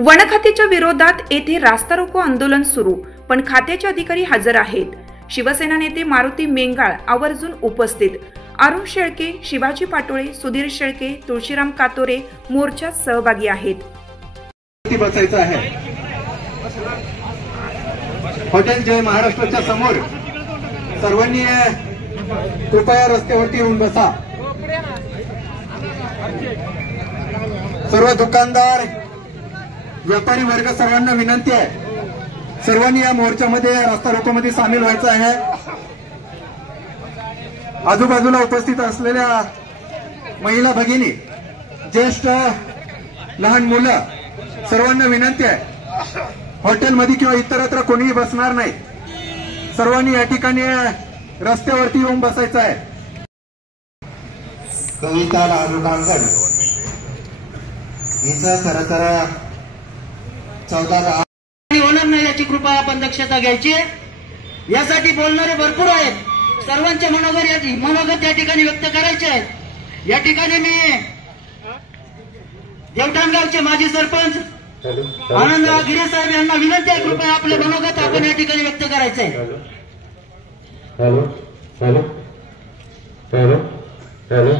वनखात्याच्या विरोधात येथे रास्ता रोको आंदोलन सुरू, पण खात्याचे अधिकारी हजर आहेत। शिवसेना नेते मारुती मेंगाळ आवर्जून उपस्थित। अरुण शेळके, शिवाजी पाटोळे, सुधीर शेळके, तुळशीराम कातोरे मोर्चात सहभागी आहेत। बसायचं आहे हॉटेल जय महाराष्ट्राच्या समोर सर्वांनी कृपया रस्त्यावरती येऊन बसा। सर्व दुकानदार, व्यापारी वर्ग सर्वांना विनंती आहे, सर्वांनी या मोर्चामध्ये रस्ता रोकोमध्ये सामील व्हायचं आहे। आजूबाजूला उपस्थित असलेल्या महिला भगिनी, ज्येष्ठ लहान मुलं सर्वांना विनंती आहे, हॉटेलमध्ये किंवा इतरत्र कोणीही बसणार नाही। सर्वांनी या ठिकाणी रस्त्यावरती येऊन बसायचं आहे। कविता लालूकांगड इथं खरं तर 14 होणार नाही याची कृपया आपण दक्षता घ्यायची। यासाठी बोलणारे भरपूर आहेत, सर्वांचे मनोगत या ठिकाणी व्यक्त करायचे आहेत। या ठिकाणी मी देवठाणगावचे माजी सरपंच आनंद गिरे साहेब यांना विनंती आहे, कृपया आपले मनोगत आपण या ठिकाणी व्यक्त करायचे आहे। Hello hello hello hello